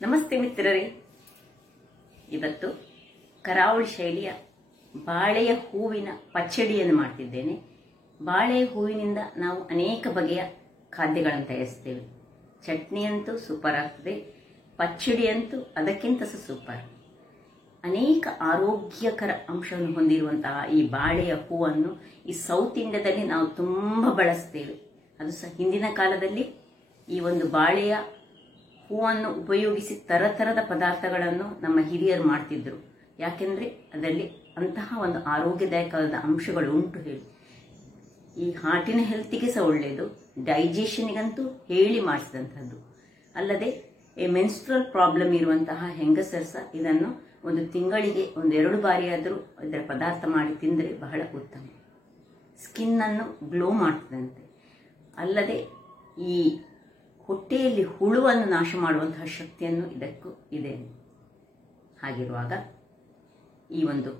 ನಮಸ್ತೆ ಮಿತ್ರರೇ, ಇವತ್ತು ಕರಾವಳಿ ಶೈಲಿಯ ಬಾಳೆಯ ಹೂವಿನ ಪಚ್ಚಡಿಯನ್ನು ಮಾಡ್ತಿದ್ದೇನೆ. ಬಾಳೆಯ ಹೂವಿನಿಂದ ನಾವು ಅನೇಕ ಬಗೆಯ ಖಾದ್ಯಗಳನ್ನು ತಯಾರಿಸ್ತೇವೆ. ಚಟ್ನಿಯಂತೂ ಸೂಪರ್ ಆಗ್ತದೆ, ಪಚ್ಚಡಿಯಂತೂ ಅದಕ್ಕಿಂತ ಸೂಪರ್. ಅನೇಕ ಆರೋಗ್ಯಕರ ಅಂಶವನ್ನು ಹೊಂದಿರುವಂತಹ ಈ ಬಾಳೆಯ ಹೂವನ್ನು ಈ ಸೌತ್ ಇಂಡಿಯಾದಲ್ಲಿ ನಾವು ತುಂಬ ಬಳಸ್ತೇವೆ. ಅದು ಸಹ ಹಿಂದಿನ ಕಾಲದಲ್ಲಿ ಈ ಒಂದು ಬಾಳೆಯ ಹೂವನ್ನು ಉಪಯೋಗಿಸಿ ತರತರದ ಪದಾರ್ಥಗಳನ್ನು ನಮ್ಮ ಹಿರಿಯರು ಮಾಡ್ತಿದ್ರು. ಯಾಕೆಂದ್ರೆ ಅದರಲ್ಲಿ ಅಂತಹ ಒಂದು ಆರೋಗ್ಯದಾಯಕವಾದ ಅಂಶಗಳು ಉಂಟು ಹೇಳಿ. ಈ ಹಾರ್ಟಿನ ಹೆಲ್ತಿಗೆ ಸಹ ಒಳ್ಳೆಯದು, ಡೈಜೆಷನ್ಗಂತೂ ಹೇಳಿ ಮಾಡಿಸಿದಂಥದ್ದು. ಅಲ್ಲದೆ ಮೆನ್ಸ್ಟ್ರಲ್ ಪ್ರಾಬ್ಲಮ್ ಇರುವಂತಹ ಹೆಂಗಸರು ಸಹ ಇದನ್ನು ಒಂದು ತಿಂಗಳಿಗೆ 1-2 ಬಾರಿಯಾದರೂ ಇದರ ಪದಾರ್ಥ ಮಾಡಿ ತಿಂದರೆ ಬಹಳ ಉತ್ತಮ. ಸ್ಕಿನ್ ಅನ್ನು ಗ್ಲೋ ಮಾಡ್ತದಂತೆ. ಅಲ್ಲದೆ ಈ ಹೊಟ್ಟೆಯಲ್ಲಿ ಹುಳುವನ್ನು ನಾಶ ಮಾಡುವಂತಹ ಶಕ್ತಿಯನ್ನು ಇದಕ್ಕೂ ಇದೆ. ಹಾಗಿರುವಾಗ ಈ ಒಂದು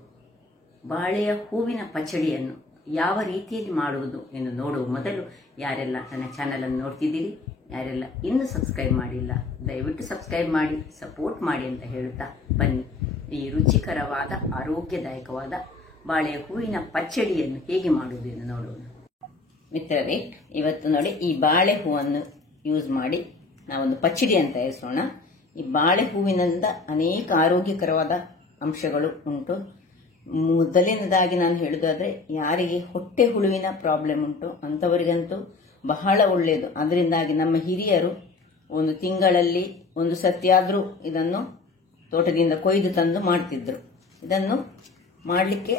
ಬಾಳೆಯ ಹೂವಿನ ಪಚ್ಚಡಿಯನ್ನು ಯಾವ ರೀತಿಯಲ್ಲಿ ಮಾಡುವುದು ಎಂದು ನೋಡುವ ಮೊದಲು ಯಾರೆಲ್ಲ ನನ್ನ ಚಾನಲ್ ಅನ್ನು ನೋಡ್ತಿದ್ದೀರಿ, ಯಾರೆಲ್ಲ ಇನ್ನೂ ಸಬ್ಸ್ಕ್ರೈಬ್ ಮಾಡಿಲ್ಲ, ದಯವಿಟ್ಟು ಸಬ್ಸ್ಕ್ರೈಬ್ ಮಾಡಿ, ಸಪೋರ್ಟ್ ಮಾಡಿ ಅಂತ ಹೇಳುತ್ತಾ ಬನ್ನಿ ಈ ರುಚಿಕರವಾದ ಆರೋಗ್ಯದಾಯಕವಾದ ಬಾಳೆಯ ಹೂವಿನ ಪಚ್ಚಡಿಯನ್ನು ಹೇಗೆ ಮಾಡುವುದು ಎಂದು ನೋಡೋಣ. ಮಿತ್ರರೇ, ಇವತ್ತು ನೋಡಿ ಈ ಬಾಳೆ ಹೂವನ್ನು ಯೂಸ್ ಮಾಡಿ ನಾವೊಂದು ಪಚ್ಚಡಿಯನ್ನು ತಯಾರಿಸೋಣ. ಈ ಬಾಳೆ ಹೂವಿನಿಂದ ಅನೇಕ ಆರೋಗ್ಯಕರವಾದ ಅಂಶಗಳು ಉಂಟು. ಮೊದಲನೇದಾಗಿ ನಾನು ಹೇಳುವುದಾದ್ರೆ, ಯಾರಿಗೆ ಹೊಟ್ಟೆ ಹುಳುವಿನ ಪ್ರಾಬ್ಲಮ್ ಉಂಟು ಅಂಥವರಿಗಂತೂ ಬಹಳ ಒಳ್ಳೆಯದು. ಅದರಿಂದಾಗಿ ನಮ್ಮ ಹಿರಿಯರು ಒಂದು ತಿಂಗಳಲ್ಲಿ ಒಂದು ಸತಿಯಾದರೂ ಇದನ್ನು ತೋಟದಿಂದ ಕೊಯ್ದು ತಂದು ಮಾಡ್ತಿದ್ರು. ಇದನ್ನು ಮಾಡಲಿಕ್ಕೆ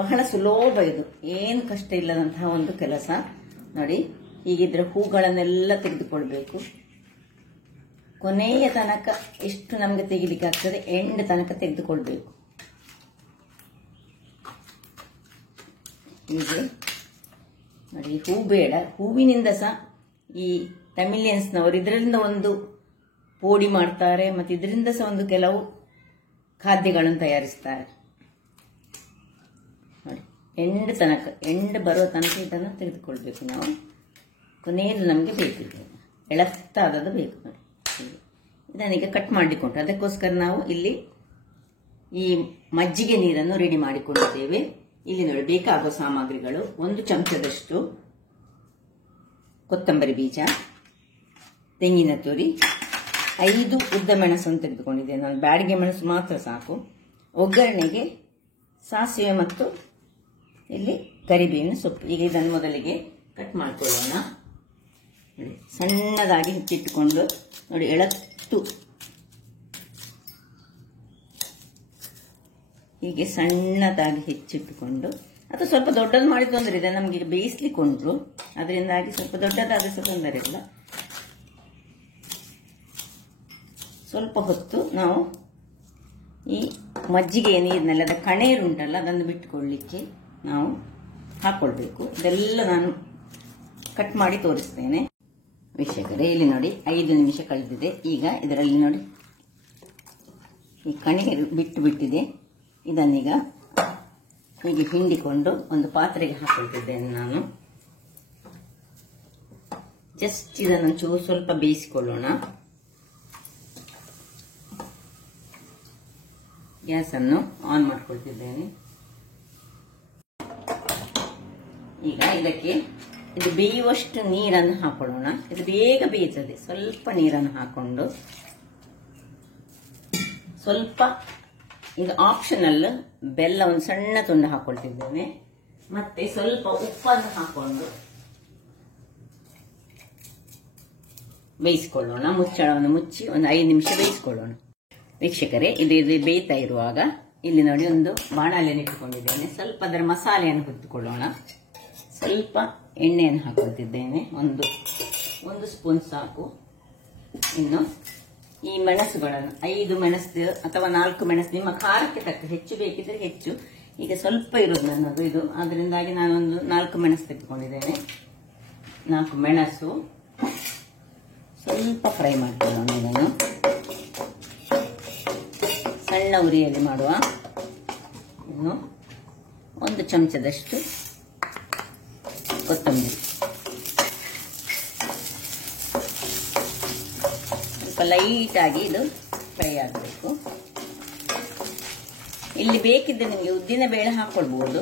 ಬಹಳ ಸುಲಭ, ಇದು ಏನು ಕಷ್ಟ ಇಲ್ಲದಂತಹ ಒಂದು ಕೆಲಸ. ನೋಡಿ, ಹೀಗಿದ್ರೆ ಹೂಗಳನ್ನೆಲ್ಲ ತೆಗೆದುಕೊಳ್ಬೇಕು. ಕೊನೆಯ ತನಕ ಎಷ್ಟು ನಮಗೆ ತೆಗಿಲಿಕ್ಕೆ ಆಗ್ತದೆ ಎಂಡ್ ತನಕ ತೆಗೆದುಕೊಳ್ಬೇಕು. ಹೀಗೆ ನೋಡಿ, ಹೂ ಬೇಡ, ಹೂವಿನಿಂದ ಸಹ ಈ ತಮಿಳಿಯನ್ಸ್ನವರು ಇದರಿಂದ ಒಂದು ಪೋಡಿ ಮಾಡ್ತಾರೆ, ಮತ್ತು ಇದರಿಂದ ಸಹ ಒಂದು ಕೆಲವು ಖಾದ್ಯಗಳನ್ನು ತಯಾರಿಸ್ತಾರೆ. ನೋಡಿ, ಎಂಡ್ ಬರೋ ತನಕ ಇದನ್ನು ತೆಗೆದುಕೊಳ್ಬೇಕು ನಾವು. ಕೊನೆಯಲ್ಲಿ ನಮಗೆ ಬೇಕಿದೆ, ಎಳತ್ತಾದದ್ದು ಬೇಕು. ನೋಡಿ, ಇದನ್ನೀಗ ಕಟ್ ಮಾಡಿಕೊಂಡು ಅದಕ್ಕೋಸ್ಕರ ನಾವು ಇಲ್ಲಿ ಈ ಮಜ್ಜಿಗೆ ನೀರನ್ನು ರೆಡಿ ಮಾಡಿಕೊಂಡಿದ್ದೇವೆ. ಇಲ್ಲಿ ನೋಡಿ, ಬೇಕಾಗುವ ಸಾಮಗ್ರಿಗಳು: 1 ಚಮಚದಷ್ಟು ಕೊತ್ತಂಬರಿ ಬೀಜ, ತೆಂಗಿನ ತುರಿ, 5 ಉದ್ದ ಮೆಣಸನ್ನು ತೆಗೆದುಕೊಂಡಿದ್ದೇನೆ ನಾನು. ಬ್ಯಾಡಿಗೆ ಮೆಣಸು ಮಾತ್ರ ಸಾಕು. ಒಗ್ಗರಣೆಗೆ ಸಾಸಿವೆ ಮತ್ತು ಇಲ್ಲಿ ಕರಿಬೇವಿನ ಸೊಪ್ಪು. ಈಗ ಇದನ್ನು ಮೊದಲಿಗೆ ಕಟ್ ಮಾಡಿಕೊಳ್ಳೋಣ. ನೋಡಿ, ಸಣ್ಣದಾಗಿ ಹೆಚ್ಚಿಟ್ಟುಕೊಂಡು ನೋಡಿ, ಎಳತ್ತು ಹೀಗೆ ಸಣ್ಣದಾಗಿ ಹೆಚ್ಚಿಟ್ಟುಕೊಂಡು, ಅಥವಾ ಸ್ವಲ್ಪ ದೊಡ್ಡದು ಮಾಡಿ ತೊಂದರೆ ಇದೆ ನಮಗೆ ಬೇಯಿಸ್ಲಿಕ್ಕೆ ಉಂಟು, ಅದರಿಂದಾಗಿ ಸ್ವಲ್ಪ ದೊಡ್ಡದಾದ್ರೆ ಸಹ ತೊಂದರೆ ಇಲ್ಲ. ಸ್ವಲ್ಪ ಹೊತ್ತು ನಾವು ಈ ಮಜ್ಜಿಗೆಯ ನೀರಿನಲ್ಲಿ ಕಣೇರು ಉಂಟಲ್ಲ ಅದನ್ನು ಬಿಟ್ಟುಕೊಳ್ಳಿಕ್ಕೆ ನಾವು ಹಾಕೊಳ್ಬೇಕು. ಇದೆಲ್ಲ ನಾನು ಕಟ್ ಮಾಡಿ ತೋರಿಸ್ತೇನೆ ವೀಕ್ಷಕರೇ. ಇಲ್ಲಿ ನೋಡಿ, 5 ನಿಮಿಷ ಕಳೆದಿದೆ. ಈಗ ಇದರಲ್ಲಿ ನೋಡಿ, ಈ ಕಣೇರು ಬಿಟ್ಟಿದೆ. ಇದನ್ನೀಗ ಹೀಗೆ ಹಿಂಡಿಕೊಂಡು ಒಂದು ಪಾತ್ರೆಗೆ ಹಾಕೊಳ್ತಿದ್ದೇನೆ ನಾನು. ಜಸ್ಟ್ ಇದನ್ನು ಸ್ವಲ್ಪ ಬೇಯಿಸಿಕೊಳ್ಳೋಣ. ಗ್ಯಾಸ್ ಅನ್ನು ಆನ್ ಮಾಡ್ಕೊಳ್ತಿದ್ದೇನೆ. ಈಗ ಇದಕ್ಕೆ ಇದು ಬೇಯುವಷ್ಟು ನೀರನ್ನು ಹಾಕೊಳ್ಳೋಣ. ಇದು ಬೇಗ ಬೇಯುತ್ತದೆ. ಸ್ವಲ್ಪ ನೀರನ್ನು ಹಾಕೊಂಡು, ಸ್ವಲ್ಪ ಇದು ಆಪ್ಷನಲ್ ಬೆಲ್ಲ ಒಂದು ಸಣ್ಣ ತುಂಡು ಹಾಕೊಳ್ತಿದ್ದೇನೆ. ಮತ್ತೆ ಸ್ವಲ್ಪ ಉಪ್ಪನ್ನು ಹಾಕೊಂಡು ಬೇಯಿಸಿಕೊಳ್ಳೋಣ. ಮುಚ್ಚಳವನ್ನು ಮುಚ್ಚಿ ಒಂದು 5 ನಿಮಿಷ ಬೇಯಿಸಿಕೊಳ್ಳೋಣ. ವೀಕ್ಷಕರೇ, ಇದು ಬೇಯ್ತಾ ಇರುವಾಗ ಇಲ್ಲಿ ನೋಡಿ, ಒಂದು ಬಾಣಲೆಯನ್ನು ಇಟ್ಟುಕೊಂಡಿದ್ದೇನೆ. ಸ್ವಲ್ಪ ಅದರ ಮಸಾಲೆಯನ್ನು ಹುರಿದುಕೊಳ್ಳೋಣ. ಸ್ವಲ್ಪ ಎಣ್ಣೆಯನ್ನು ಹಾಕೊಳ್ತಿದ್ದೇನೆ. ಒಂದು ಸ್ಪೂನ್ ಸಾಕು. ಇನ್ನು ಈ ಮೆಣಸುಗಳನ್ನು 5 ಮೆಣಸು ಅಥವಾ 4 ಮೆಣಸು ನಿಮ್ಮ ಖಾರಕ್ಕೆ ತಕ್ಕ, ಹೆಚ್ಚು ಬೇಕಿದ್ರೆ ಹೆಚ್ಚು. ಈಗ ಸ್ವಲ್ಪ ಇರೋದು ನನ್ನದು ಇದು, ಅದರಿಂದಾಗಿ ನಾನೊಂದು 4 ಮೆಣಸು ತೆಗೆದುಕೊಂಡಿದ್ದೇನೆ. 4 ಮೆಣಸು ಸ್ವಲ್ಪ ಫ್ರೈ ಮಾಡ್ಕೊಳ್ಳೋಣ. ಇದನ್ನು ಸಣ್ಣ ಉರಿಯಲ್ಲಿ ಮಾಡುವ. ಇನ್ನು 1 ಚಮಚದಷ್ಟು ಕೊತ್ತಂಬರಿ, ಸ್ವಲ್ಪ ಲೈಟಾಗಿ ಇದು ಫ್ರೈ ಆಗಬೇಕು. ಇಲ್ಲಿ ಬೇಕಿದ್ರೆ ನಿಮಗೆ ಉದ್ದಿನ ಬೇಳೆ ಹಾಕೊಳ್ಬಹುದು,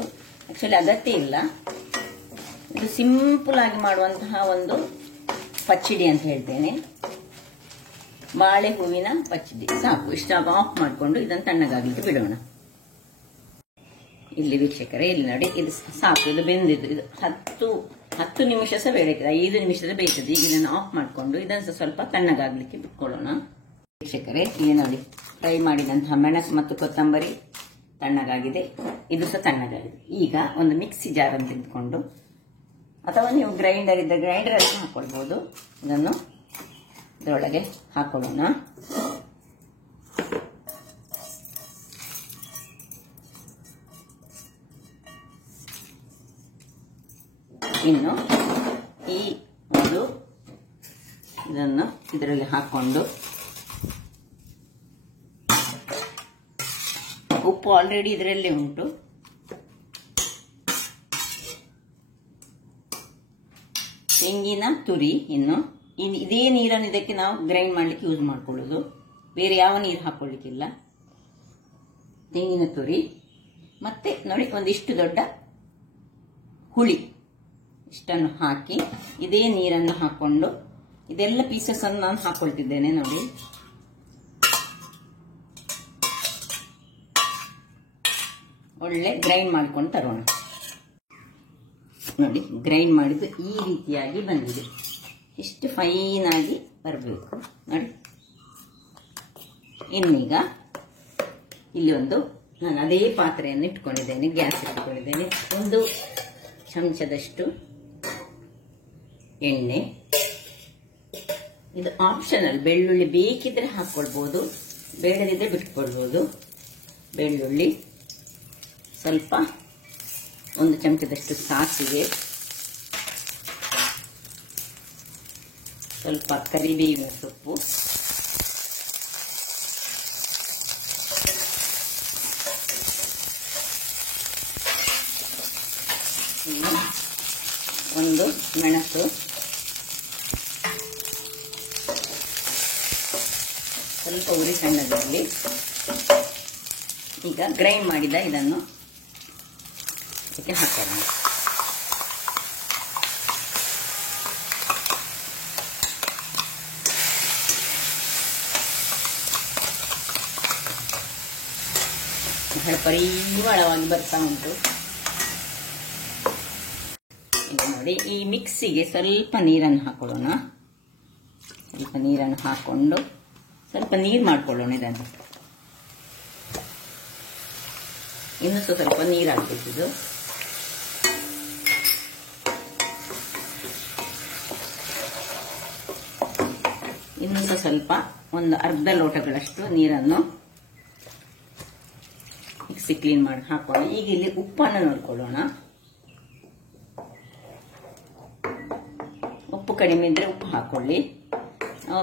ಆಕ್ಚುಲಿ ಅಗತ್ಯ ಇಲ್ಲ. ಇದು ಸಿಂಪಲ್ ಆಗಿ ಮಾಡುವಂತಹ ಒಂದು ಪಚ್ಚಡಿ ಅಂತ ಹೇಳ್ತೇನೆ. ಬಾಳೆ ಹೂವಿನ ಪಚ್ಚಡಿ ಸಾಕು. ಇಷ್ಟಾಗ ಆಫ್ ಮಾಡಿಕೊಂಡು ಇದನ್ನು ತಣ್ಣಗಾಗಲಿಕ್ಕೆ ಬಿಡೋಣ. ಇಲ್ಲಿ ವೀಕ್ಷಕರೇ, ಇಲ್ಲಿ ನೋಡಿ, ಇದು ಸಾಕು, ಇದು ಬೆಂದಿದ್ದು. ಇದು 10 ನಿಮಿಷ ಸಹ ಬೇಕದೆ, 5 ನಿಮಿಷದ ಬೇಕದೆ. ಈಗ ಇದನ್ನು ಆಫ್ ಮಾಡಿಕೊಂಡು ಇದನ್ನು ಸ್ವಲ್ಪ ತಣ್ಣಗಾಗಲಿಕ್ಕೆ ಬಿಟ್ಕೊಳ್ಳೋಣ. ವೀಕ್ಷಕರೇ, ಇಲ್ಲಿ ನೋಡಿ, ಫ್ರೈ ಮಾಡಿದಂತಹ ಮೆಣಸು ಮತ್ತು ಕೊತ್ತಂಬರಿ ತಣ್ಣಗಾಗಿದೆ, ಇದು ಸಹ ತಣ್ಣಗಾಗಿದೆ. ಈಗ ಒಂದು ಮಿಕ್ಸಿ ಜಾರ್ ಅಂತ ತೆಗೆದುಕೊಂಡು, ಅಥವಾ ನೀವು ಗ್ರೈಂಡರ್ ಇದ್ದ ಗ್ರೈಂಡರಲ್ಲಿ ಹಾಕೊಳ್ಬಹುದು. ಇದನ್ನು ಇದರೊಳಗೆ ಹಾಕೊಳ್ಳೋಣ. ಇನ್ನು ಈ ಒಂದು ಇದನ್ನು ಇದರಲ್ಲಿ ಹಾಕೊಂಡು, ಉಪ್ಪು ಆಲ್ರೆಡಿ ಇದರಲ್ಲೇ ಉಂಟು. ತೆಂಗಿನ ತುರಿ, ಇನ್ನು ಇದೇ ನೀರನ್ನು ಇದಕ್ಕೆ ನಾವು ಗ್ರೈಂಡ್ ಮಾಡ್ಲಿಕ್ಕೆ ಯೂಸ್ ಮಾಡ್ಕೊಳ್ಳೋದು, ಬೇರೆ ಯಾವ ನೀರು ಹಾಕೊಳ್ಳಿಕ್ಕಿಲ್ಲ. ತೆಂಗಿನ ತುರಿ ಮತ್ತೆ ನೋಡಿ ಒಂದಿಷ್ಟು ದೊಡ್ಡ ಹುಳಿ, ಇಷ್ಟನ್ನು ಹಾಕಿ ಇದೇ ನೀರನ್ನು ಹಾಕೊಂಡು ಇದೆಲ್ಲ ಪೀಸಸ್ ಅನ್ನು ನಾನು ಹಾಕೊಳ್ತಿದ್ದೇನೆ. ನೋಡಿ, ಒಳ್ಳೆ ಗ್ರೈಂಡ್ ಮಾಡ್ಕೊಂಡು ತರೋಣ. ನೋಡಿ, ಗ್ರೈಂಡ್ ಮಾಡಿದ್ದು ಈ ರೀತಿಯಾಗಿ ಬಂದಿದೆ. ಇಷ್ಟು ಫೈನ್ ಆಗಿ ಬರಬೇಕು ನೋಡಿ. ಇನ್ನೀಗ ಇಲ್ಲಿ ನಾನು ಅದೇ ಪಾತ್ರೆಯನ್ನು ಇಟ್ಕೊಂಡಿದ್ದೇನೆ, ಗ್ಯಾಸ್ ಇಟ್ಕೊಂಡಿದ್ದೇನೆ. 1 ಚಮಚದಷ್ಟು ಎಣ್ಣೆ. ಇದು ಆಪ್ಷನಲ್, ಬೆಳ್ಳುಳ್ಳಿ ಬೇಕಿದ್ರೆ ಹಾಕೊಳ್ಬಹುದು, ಬೇಡದಿದ್ರೆ ಬಿಟ್ಕೊಳ್ಬಹುದು. ಬೆಳ್ಳುಳ್ಳಿ ಸ್ವಲ್ಪ, 1 ಚಮಚದಷ್ಟು ಸಾಸಿವೆ, ಸ್ವಲ್ಪ ಕರಿಬೇವಿನ ಸೊಪ್ಪು, ಒಂದು ಮೆಣಸು, ಸ್ವಲ್ಪ ಉರಿ ಸಣ್ಣದಲ್ಲಿ. ಈಗ ಗ್ರೈಂಡ್ ಮಾಡಿದ ಇದನ್ನು ಇದಕ್ಕೆ ಹಾಕೋಣ. ಬಹಳ ಪರಿಮಳವಾಗಿ ಬರ್ತಾ ಉಂಟು. ಈಗ ನೋಡಿ, ಈ ಮಿಕ್ಸಿಗೆ ಸ್ವಲ್ಪ ನೀರನ್ನು ಹಾಕೊಳ್ಳೋಣ. ಸ್ವಲ್ಪ ನೀರನ್ನು ಹಾಕೊಂಡು ಸ್ವಲ್ಪ ನೀರು ಮಾಡ್ಕೊಳ್ಳೋಣ. ಇದನ್ನು ಇನ್ನೂ ಸ್ವಲ್ಪ ನೀರು ಹಾಕ್ಬೇಕಿದು. ಇನ್ನೂ ಸ್ವಲ್ಪ ಒಂದು ಅರ್ಧ ಲೋಟಗಳಷ್ಟು ನೀರನ್ನು ಮಿಕ್ಸಿ ಕ್ಲೀನ್ ಮಾಡಿ ಹಾಕೋಣ. ಈಗ ಇಲ್ಲಿ ಉಪ್ಪನ್ನು ನೋಡ್ಕೊಳ್ಳೋಣ. ಉಪ್ಪು ಕಡಿಮೆ ಇದ್ರೆ ಉಪ್ಪು ಹಾಕೊಳ್ಳಿ.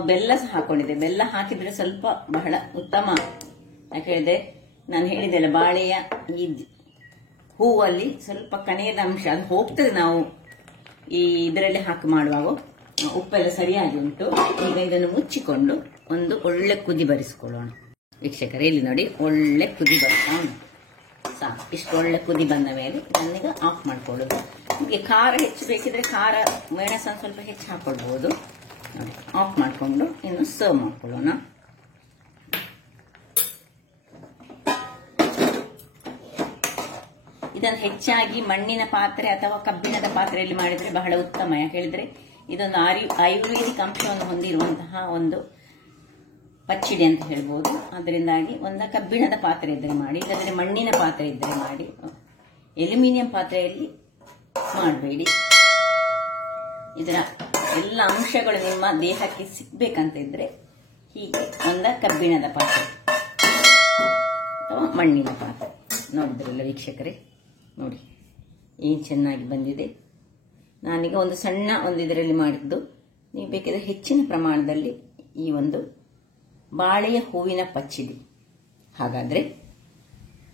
ಬೆಲ್ಲ ಸಹ ಹಾಕೊಂಡಿದ್ದೆ, ಬೆಲ್ಲ ಹಾಕಿದ್ರೆ ಸ್ವಲ್ಪ ಬಹಳ ಉತ್ತಮ. ಯಾಕೆ ಹೇಳಿದ್ರೆ, ನಾನು ಹೇಳಿದೆಲ್ಲ, ಬಾಳೆಯ ಈ ಹೂವಲ್ಲಿ ಸ್ವಲ್ಪ ಕಣೆಯದ ಅಂಶ ಅದು ಹೋಗ್ತದೆ. ನಾವು ಈ ಇದರಲ್ಲಿ ಹಾಕಿ ಮಾಡುವಾಗ ಉಪ್ಪೆಲ್ಲ ಸರಿಯಾಗಿ ಉಂಟು. ಈಗ ಇದನ್ನು ಮುಚ್ಚಿಕೊಂಡು ಒಂದು ಒಳ್ಳೆ ಕುದಿ ಬರಿಸಿಕೊಳ್ಳೋಣ. ವೀಕ್ಷಕರೇ, ಇಲ್ಲಿ ನೋಡಿ, ಒಳ್ಳೆ ಕುದಿ ಬರ್ತಾ ಉಂಟು. ಸಾಕು, ಇಷ್ಟು ಒಳ್ಳೆ ಕುದಿ ಬಂದ ಮೇಲೆ ಇದನ್ನೀಗ ಆಫ್ ಮಾಡ್ಕೊಳ್ಳೋದು. ನಿಮಗೆ ಖಾರ ಹೆಚ್ಚು ಬೇಕಿದ್ರೆ ಖಾರ ಮೆಣಸನ್ನು ಸ್ವಲ್ಪ ಹೆಚ್ಚು ಹಾಕೊಳ್ಬಹುದು. ನೋಡಿ, ಆಫ್ ಮಾಡಿಕೊಂಡು ಇನ್ನು ಸರ್ವ್ ಮಾಡ್ಕೊಳ್ಳೋಣ. ಇದನ್ನು ಹೆಚ್ಚಾಗಿ ಮಣ್ಣಿನ ಪಾತ್ರೆ ಅಥವಾ ಕಬ್ಬಿಣದ ಪಾತ್ರೆಯಲ್ಲಿ ಮಾಡಿದ್ರೆ ಬಹಳ ಉತ್ತಮ. ಯಾಕೆ ಹೇಳಿದ್ರೆ, ಇದೊಂದು ಆಯುರ್ವೇದಿಕ್ ಅಂಶವನ್ನು ಹೊಂದಿರುವಂತಹ ಒಂದು ಪಚ್ಚಡಿ ಅಂತ ಹೇಳ್ಬೋದು. ಅದರಿಂದಾಗಿ ಒಂದು ಕಬ್ಬಿಣದ ಪಾತ್ರೆ ಇದ್ದರೆ ಮಾಡಿ, ಇಲ್ಲದ್ರೆ ಮಣ್ಣಿನ ಪಾತ್ರೆ ಇದ್ದರೆ ಮಾಡಿ. ಅಲ್ಯೂಮಿನಿಯಂ ಪಾತ್ರೆಯಲ್ಲಿ ಮಾಡಬೇಡಿ. ಇದರ ಎಲ್ಲ ಅಂಶಗಳು ನಿಮ್ಮ ದೇಹಕ್ಕೆ ಸಿಗ್ಬೇಕಂತ ಇದ್ರೆ ಹೀಗೆ ಒಂದು ಕಬ್ಬಿಣದ ಪಾತ್ರೆ ಅಥವಾ ಮಣ್ಣಿನ ಪಾತ್ರೆ. ನೋಡಿದ್ರಲ್ಲ ವೀಕ್ಷಕರೇ, ನೋಡಿ ಏನು ಚೆನ್ನಾಗಿ ಬಂದಿದೆ. ನಾನೀಗ ಒಂದು ಸಣ್ಣ ಇದರಲ್ಲಿ ಮಾಡಿದ್ದು. ನೀವು ಬೇಕಿದ್ರೆ ಹೆಚ್ಚಿನ ಪ್ರಮಾಣದಲ್ಲಿ ಈ ಒಂದು ಬಾಳೆಯ ಹೂವಿನ ಪಚ್ಚಡಿ. ಹಾಗಾದರೆ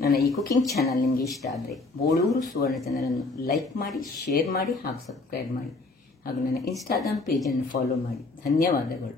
ನನ್ನ ಈ ಕುಕಿಂಗ್ ಚಾನಲ್ ನಿಮಗೆ ಇಷ್ಟ ಆದರೆ ಬೋಳೂರು ಸುವರ್ಣ ಚಾನಲನ್ನು ಲೈಕ್ ಮಾಡಿ, ಶೇರ್ ಮಾಡಿ ಹಾಗೂ ಸಬ್ಸ್ಕ್ರೈಬ್ ಮಾಡಿ. ಹಾಗೂ ನನ್ನ ಇನ್ಸ್ಟಾಗ್ರಾಮ್ ಪೇಜನ್ನು ಫಾಲೋ ಮಾಡಿ. ಧನ್ಯವಾದಗಳು.